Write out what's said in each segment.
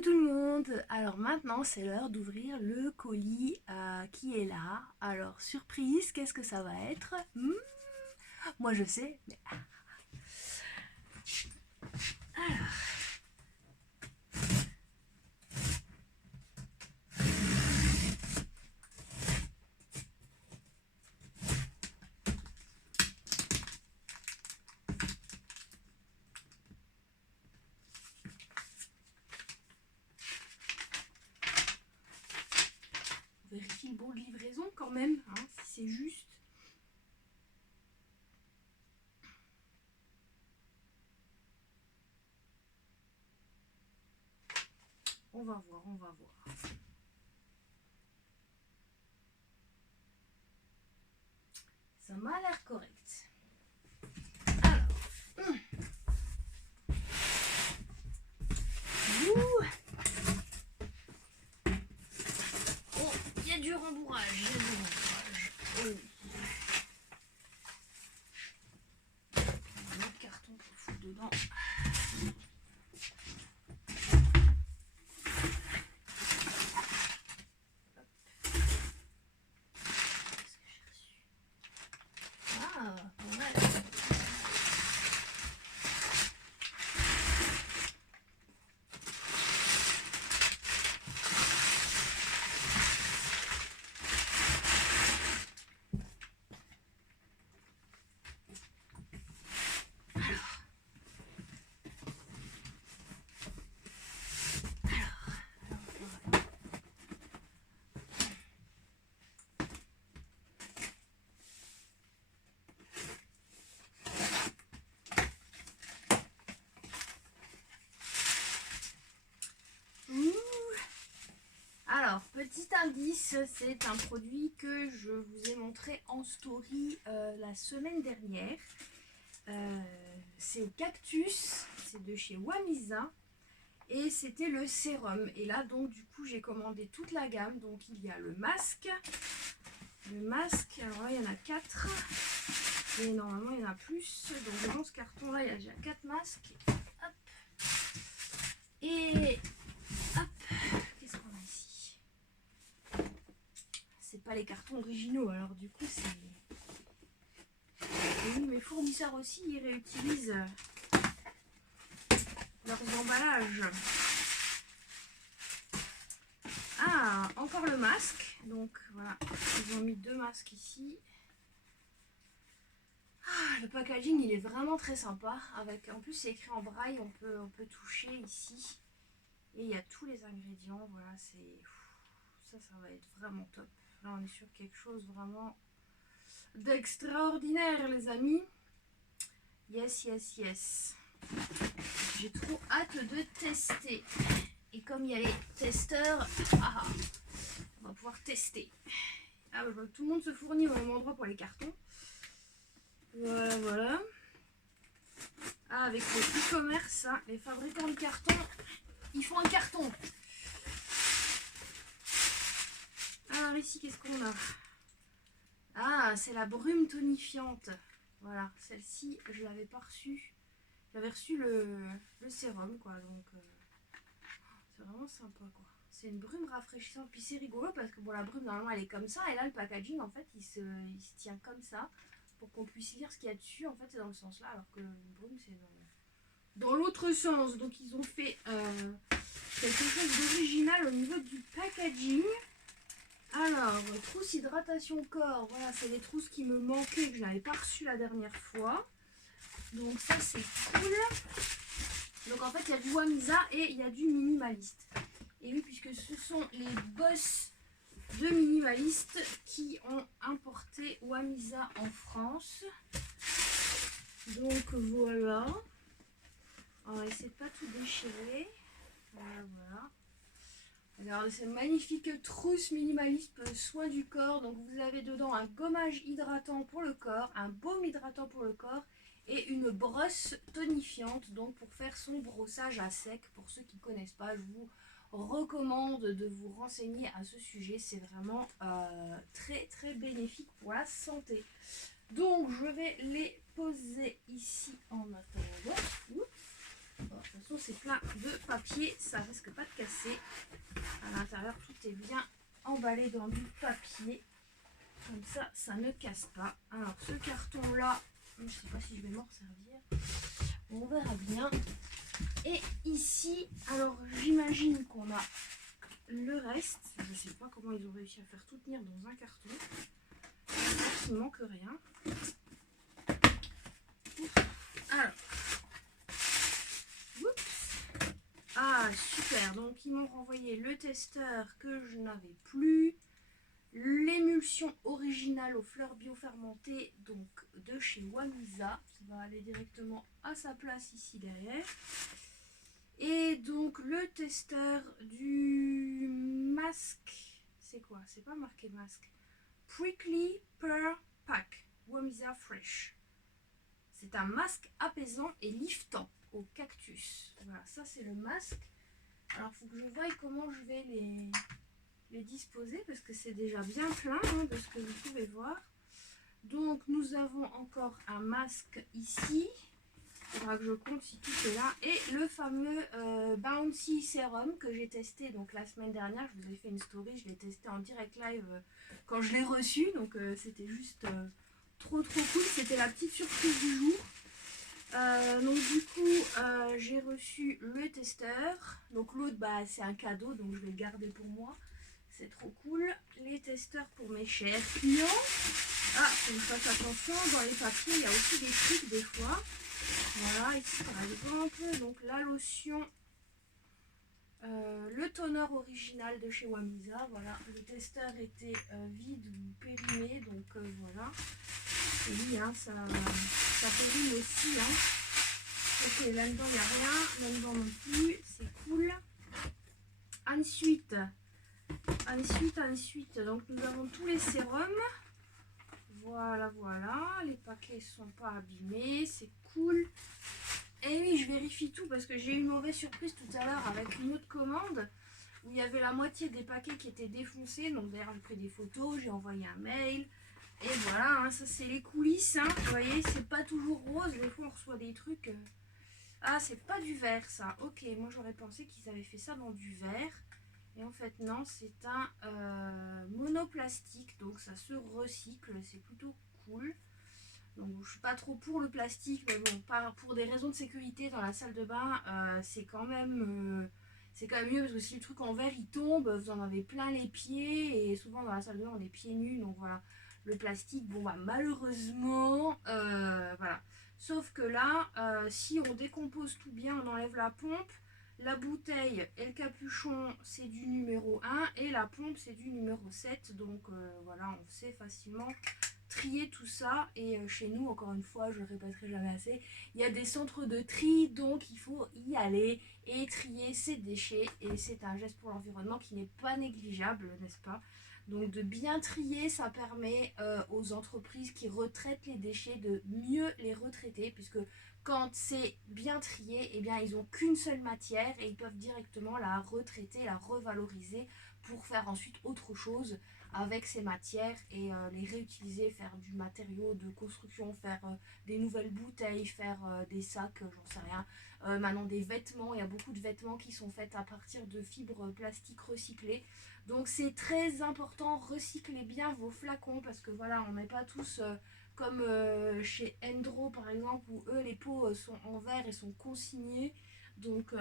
Coucou tout le monde. Alors maintenant c'est l'heure d'ouvrir le colis qui est là. Alors surprise, qu'est-ce que ça va être? Moi je sais, mais on vérifie le bon de livraison quand même, hein, si c'est juste. On va voir, on va voir. Ça m'a l'air correct. Alors, ouh. Oh, il y a du rembourrage, il y a du rembourrage. Oh. Un autre carton pour foutre dedans. Ah, pas mal. Alors, petit indice, c'est un produit que je vous ai montré en story la semaine dernière. C'est Cactus, c'est de chez Wamisa et c'était le sérum. Et là, donc, du coup, j'ai commandé toute la gamme. Donc, il y a le masque. Alors là, il y en a 4. Et normalement, il y en a plus. Donc, dans ce carton-là, il y a déjà 4 masques. Hop. Et hop. Qu'est-ce qu'on a ici? C'est pas les cartons originaux, alors du coup c'est... Et oui, mes fournisseurs aussi, ils réutilisent leurs emballages. Ah, encore le masque. Donc voilà, ils ont mis 2 masques ici. Ah, le packaging il est vraiment très sympa. Avec, en plus c'est écrit en braille, on peut toucher ici. Et il y a tous les ingrédients. Voilà, c'est... Ça va être vraiment top. Là on est sur quelque chose vraiment d'extraordinaire les amis. Yes, yes, yes. J'ai trop hâte de tester. Et comme il y a les testeurs, on va pouvoir tester. Ah, bah, tout le monde se fournit au même endroit pour les cartons. Voilà, voilà. Ah, avec le e-commerce, hein, les fabricants de cartons, ils font un carton. Alors ici, qu'est-ce qu'on a? Ah, c'est la brume tonifiante. Voilà, celle-ci, je l'avais pas reçue. J'avais reçu le sérum, quoi. Donc, c'est vraiment sympa, quoi. C'est une brume rafraîchissante. Puis c'est rigolo parce que bon, la brume, normalement, elle est comme ça. Et là, le packaging, en fait, il se tient comme ça. Pour qu'on puisse lire ce qu'il y a dessus. En fait, c'est dans le sens là. Alors que une brume, c'est dans l'autre sens. Donc, ils ont fait quelque chose d'original au niveau du packaging. Alors, trousse hydratation corps. Voilà, c'est les trousses qui me manquaient que je n'avais pas reçues la dernière fois. Donc, ça, c'est cool. Donc, en fait, il y a du Wamisa et il y a du minimaliste. Et oui, puisque ce sont les boss de minimalistes qui ont importé Wamisa en France. Donc, voilà. On va essayer de pas tout déchirer. Voilà, voilà. Regardez cette magnifique trousse minimaliste soin du corps. Donc vous avez dedans un gommage hydratant pour le corps, un baume hydratant pour le corps et une brosse tonifiante donc pour faire son brossage à sec. Pour ceux qui ne connaissent pas, je vous recommande de vous renseigner à ce sujet. C'est vraiment très très bénéfique pour la santé. Donc je vais les poser ici en attendant. Oups. Bon, de toute façon, c'est plein de papier, ça risque pas de casser. À l'intérieur, tout est bien emballé dans du papier. Comme ça, ça ne casse pas. Alors, ce carton-là, je ne sais pas si je vais m'en servir. On verra bien. Et ici, alors j'imagine qu'on a le reste. Je ne sais pas comment ils ont réussi à faire tout tenir dans un carton. J'espère qu'il ne manque rien. Alors. Oups. Ah, super. Donc, ils m'ont renvoyé le testeur que je n'avais plus. L'émulsion originale aux fleurs biofermentées, donc de chez Wamisa, qui va aller directement à sa place ici derrière. Et donc le testeur du masque, c'est quoi? C'est pas marqué masque. Prickly Pear Pack, Wamisa Fresh. C'est un masque apaisant et liftant au cactus. Voilà, ça c'est le masque. Alors il faut que je voie comment je vais les disposer parce que c'est déjà bien plein de ce que vous pouvez voir. Donc nous avons encore un masque ici. Il faudra que je compte si tout est là. Et le fameux Bouncy Serum que j'ai testé donc la semaine dernière. Je vous ai fait une story, je l'ai testé en direct live quand je l'ai reçu. Donc c'était juste trop cool. C'était la petite surprise du jour. Donc du coup j'ai reçu le testeur. Donc l'autre c'est un cadeau donc je vais le garder pour moi. C'est trop cool. Les testeurs pour mes chers clients. Ah, faut que je fasse attention. Dans les papiers, il y a aussi des trucs des fois. Voilà, ici par exemple. Donc la lotion, le toner original de chez Wamisa. Voilà, le testeur était vide ou périmé. Donc voilà. Et oui, hein, ça périme aussi. Hein. Ok, là-dedans, il n'y a rien. Là-dedans non plus. C'est cool. Ensuite, donc nous avons tous les sérums. Voilà, les paquets sont pas abîmés, c'est cool. Et oui, je vérifie tout parce que j'ai eu une mauvaise surprise tout à l'heure avec une autre commande où il y avait la moitié des paquets qui étaient défoncés. Donc d'ailleurs, j'ai pris des photos, j'ai envoyé un mail. Et voilà, hein, ça c'est les coulisses. Hein. Vous voyez, c'est pas toujours rose. Des fois, on reçoit des trucs. Ah, c'est pas du verre ça. Ok, moi j'aurais pensé qu'ils avaient fait ça dans du verre. Et en fait non, c'est un monoplastique, donc ça se recycle, c'est plutôt cool. Donc je suis pas trop pour le plastique, mais bon, pour des raisons de sécurité dans la salle de bain, c'est quand même mieux parce que si le truc en verre il tombe, vous en avez plein les pieds et souvent dans la salle de bain on est pieds nus, donc voilà. Le plastique, bon malheureusement, voilà. Sauf que là, si on décompose tout bien, on enlève la pompe. La bouteille et le capuchon, c'est du numéro 1 et la pompe, c'est du numéro 7. Donc voilà, on sait facilement trier tout ça. Et chez nous, encore une fois, je ne répéterai jamais assez, il y a des centres de tri, donc il faut y aller et trier ses déchets. Et c'est un geste pour l'environnement qui n'est pas négligeable, n'est-ce pas? Donc de bien trier, ça permet aux entreprises qui retraitent les déchets de mieux les retraiter, puisque quand c'est bien trié, eh bien, ils n'ont qu'une seule matière et ils peuvent directement la retraiter, la revaloriser pour faire ensuite autre chose avec ces matières et les réutiliser, faire du matériau de construction, faire des nouvelles bouteilles, faire des sacs, j'en sais rien. Maintenant des vêtements, il y a beaucoup de vêtements qui sont faits à partir de fibres plastiques recyclées. Donc c'est très important, recyclez bien vos flacons parce que voilà, on n'est pas tous... comme chez Endro par exemple où eux les pots sont en verre et sont consignés. Donc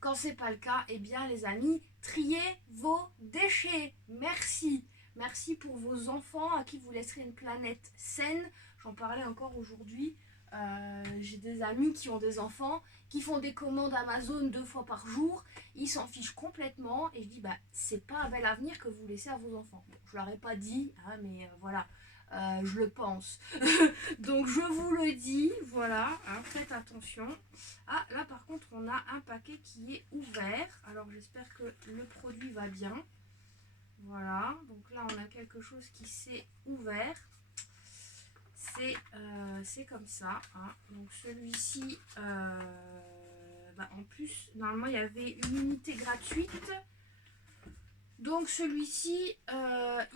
quand c'est pas le cas, eh bien les amis, triez vos déchets. Merci pour vos enfants à qui vous laisserez une planète saine. J'en parlais encore aujourd'hui. J'ai des amis qui ont des enfants qui font des commandes Amazon 2 fois par jour. Ils s'en fichent complètement et je dis c'est pas un bel avenir que vous laissez à vos enfants. Bon, je leur ai pas dit, hein, mais voilà. Je le pense. Donc je vous le dis, voilà, hein, faites attention. Ah, là par contre, on a un paquet qui est ouvert. Alors j'espère que le produit va bien. Voilà, donc là on a quelque chose qui s'est ouvert. C'est comme ça. Hein. Donc celui-ci, en plus, normalement il y avait une unité gratuite. Donc celui-ci,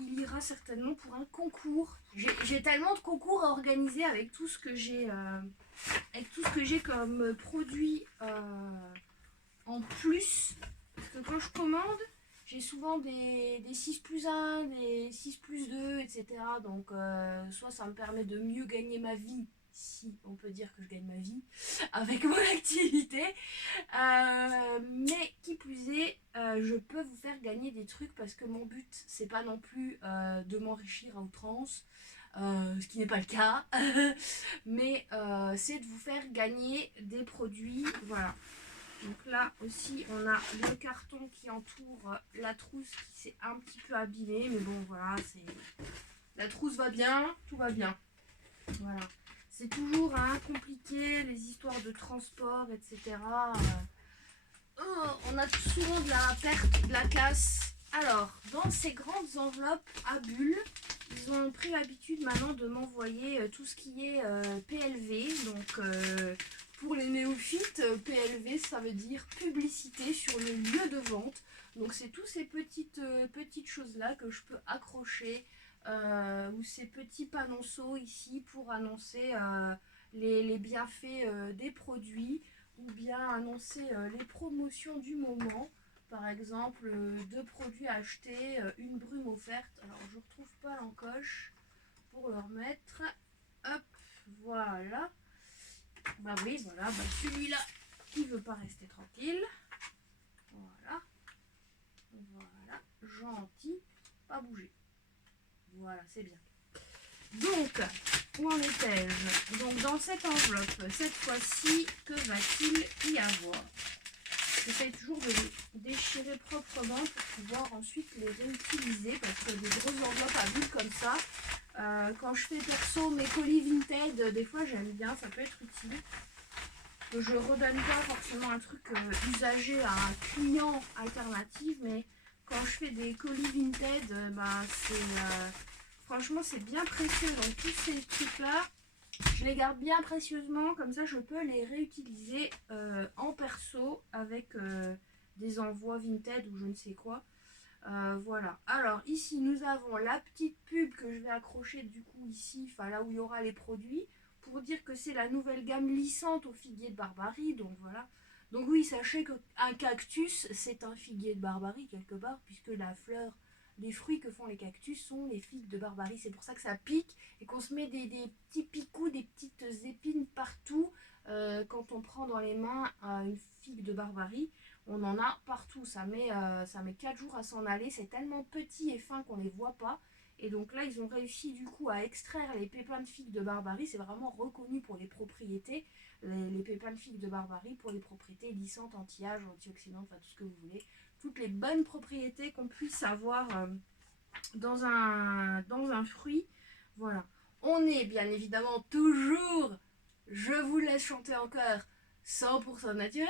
il ira certainement pour un concours. J'ai tellement de concours à organiser avec tout ce que j'ai avec tout ce que j'ai comme produit en plus. Parce que quand je commande, j'ai souvent des 6+1, des 6+2, etc. Donc soit ça me permet de mieux gagner ma vie, si on peut dire que je gagne ma vie avec mon activité. Mais qui plus est, je peux vous faire gagner des trucs parce que mon but, c'est pas non plus de m'enrichir à outrance. Ce qui n'est pas le cas, mais c'est de vous faire gagner des produits. Voilà. Donc là aussi, on a le carton qui entoure la trousse qui s'est un petit peu abîmée, mais bon, voilà, la trousse va bien, tout va bien. Voilà. C'est toujours compliqué, les histoires de transport, etc. On a souvent de la perte, de la casse. Alors, dans ces grandes enveloppes à bulles, ils ont pris l'habitude maintenant de m'envoyer tout ce qui est PLV. Donc, pour les néophytes, PLV, ça veut dire publicité sur le lieu de vente. Donc, c'est toutes ces petites choses-là que je peux accrocher ou ces petits panonceaux ici pour annoncer les bienfaits des produits ou bien annoncer les promotions du moment. Par exemple, deux produits achetés, une brume offerte. Alors, je ne retrouve pas l'encoche pour le remettre. Hop, voilà. Bah oui, voilà. Bah celui-là, il veut pas rester tranquille. Voilà. Voilà. Gentil. Pas bouger. Voilà, c'est bien. Donc, où en étais-je? Donc, dans cette enveloppe, cette fois-ci, que va-t-il y avoir? J'essaye toujours de les déchirer proprement pour pouvoir ensuite les réutiliser parce que des grosses enveloppes à bulles comme ça, quand je fais perso mes colis Vinted, des fois j'aime bien, ça peut être utile. Je redonne pas forcément un truc usagé à un client alternatif, mais quand je fais des colis Vinted, franchement c'est bien précieux. Donc tous ces trucs là, je les garde bien précieusement, comme ça je peux les réutiliser en perso avec des envois Vinted ou je ne sais quoi. Voilà. Alors ici nous avons la petite pub que je vais accrocher du coup ici, enfin là où il y aura les produits, pour dire que c'est la nouvelle gamme lissante au figuier de Barbarie. Donc voilà. Donc oui, sachez qu'un cactus c'est un figuier de Barbarie quelque part, puisque la fleur, les fruits que font les cactus sont les figues de Barbarie. C'est pour ça que ça pique et qu'on se met des petits picoux, des petites épines partout quand on prend dans les mains une figue de Barbarie. On en a partout, ça met 4 jours à s'en aller, c'est tellement petit et fin qu'on ne les voit pas. Et donc là, ils ont réussi du coup à extraire les pépins de figues de Barbarie. C'est vraiment reconnu pour les propriétés, les pépins de figues de Barbarie, pour les propriétés lissantes, anti-âge, antioxydantes, enfin tout ce que vous voulez. Toutes les bonnes propriétés qu'on puisse avoir dans un fruit. Voilà. On est bien évidemment toujours, je vous laisse chanter encore, 100% naturel.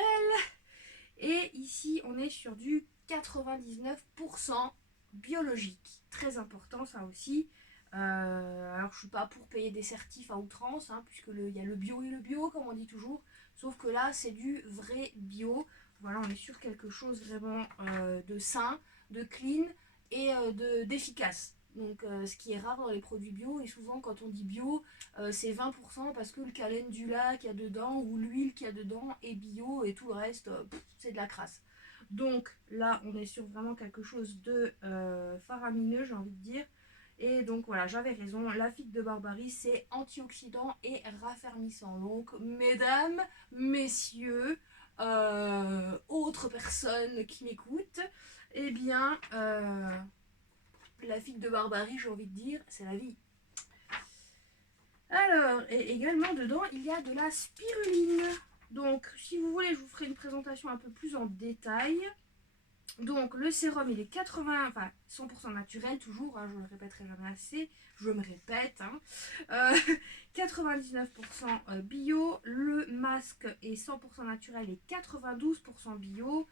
Et ici, on est sur du 99% biologique. Très important, ça aussi. Alors, je suis pas pour payer des certifs à outrance, hein, puisque il y a le bio et le bio, comme on dit toujours. Sauf que là, c'est du vrai bio. Voilà, on est sur quelque chose vraiment de sain, de clean et d'efficace. Donc, ce qui est rare dans les produits bio, et souvent quand on dit bio, c'est 20% parce que le calendula qu'il y a dedans ou l'huile qu'il y a dedans est bio et tout le reste, c'est de la crasse. Donc là, on est sur vraiment quelque chose de faramineux, j'ai envie de dire. Et donc voilà, j'avais raison, la figue de Barbarie, c'est antioxydant et raffermissant. Donc, mesdames, messieurs, autres personnes qui m'écoutent, eh bien, la figue de Barbarie, j'ai envie de dire, c'est la vie. Alors, et également dedans, il y a de la spiruline. Donc, si vous voulez, je vous ferai une présentation un peu plus en détail. Donc, le sérum, il est 100% naturel, toujours, hein, je ne le répéterai jamais assez, je me répète. 99% bio, le masque est 100% naturel et 92% bio.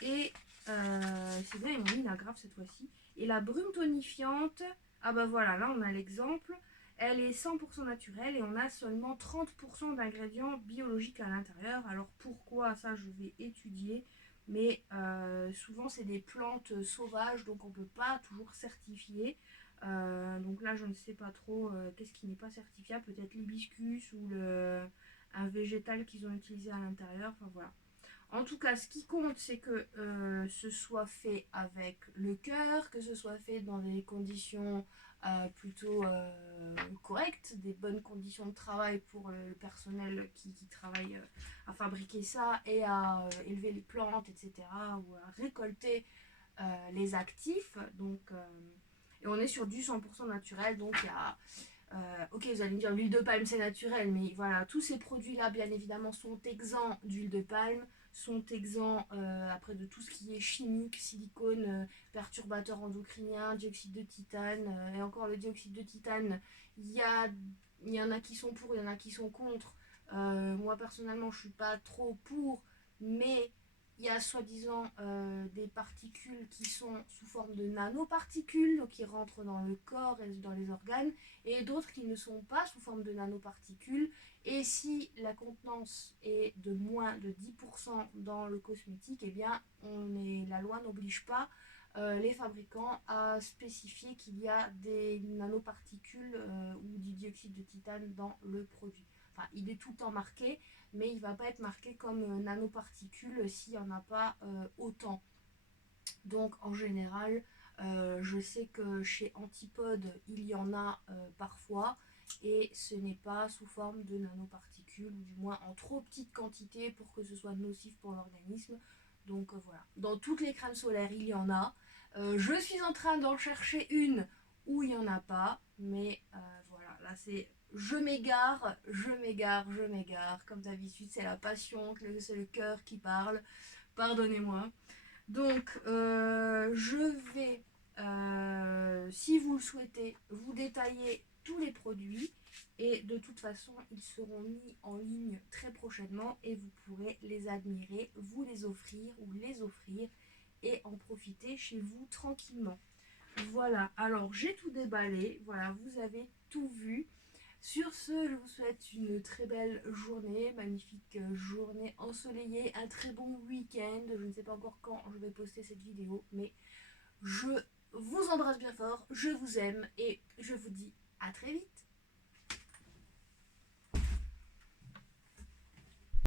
Et c'est bien, ils m'ont mis une agrafe cette fois-ci. Et la brume tonifiante, ah bah voilà, là on a l'exemple. Elle est 100% naturelle et on a seulement 30% d'ingrédients biologiques à l'intérieur. Alors pourquoi ça, je vais étudier. Mais souvent c'est des plantes sauvages, donc on ne peut pas toujours certifier. Donc là je ne sais pas trop qu'est-ce qui n'est pas certifiable. Peut-être l'hibiscus ou un végétal qu'ils ont utilisé à l'intérieur. Enfin voilà. En tout cas, ce qui compte, c'est que ce soit fait avec le cœur, que ce soit fait dans des conditions plutôt correctes, des bonnes conditions de travail pour le personnel qui travaille à fabriquer ça et à élever les plantes, etc., ou à récolter les actifs. Donc, et on est sur du 100% naturel, donc il y a ok, vous allez me dire l'huile de palme c'est naturel, mais voilà, tous ces produits-là, bien évidemment, sont exempts d'huile de palme, sont exempts après de tout ce qui est chimique, silicone, perturbateur endocrinien, dioxyde de titane, et encore le dioxyde de titane, il y, a, il y en a qui sont pour, il y en a qui sont contre. Moi personnellement, je suis pas trop pour, mais il y a soi-disant des particules qui sont sous forme de nanoparticules, donc qui rentrent dans le corps et dans les organes, et d'autres qui ne sont pas sous forme de nanoparticules. Et si la contenance est de moins de 10% dans le cosmétique, eh bien la loi n'oblige pas les fabricants à spécifier qu'il y a des nanoparticules ou du dioxyde de titane dans le produit. Enfin, il est tout le temps marqué, mais il ne va pas être marqué comme nanoparticules s'il n'y en a pas autant. Donc en général, je sais que chez Antipode, il y en a parfois, et ce n'est pas sous forme de nanoparticules, ou du moins en trop petite quantité pour que ce soit nocif pour l'organisme. Donc voilà, dans toutes les crèmes solaires, il y en a. Je suis en train d'en chercher une où il n'y en a pas, mais voilà, là c'est je m'égare, je m'égare, je m'égare. Comme d'habitude, c'est la passion, c'est le cœur qui parle. Pardonnez-moi. Donc, je vais, si vous le souhaitez, vous détailler tous les produits. Et de toute façon, ils seront mis en ligne très prochainement et vous pourrez les admirer, vous les offrir ou les offrir et en profiter chez vous tranquillement. Voilà, alors j'ai tout déballé, voilà, vous avez tout vu. Sur ce, je vous souhaite une très belle journée, magnifique journée ensoleillée, un très bon week-end. Je ne sais pas encore quand je vais poster cette vidéo, mais je vous embrasse bien fort, je vous aime et je vous dis à très vite.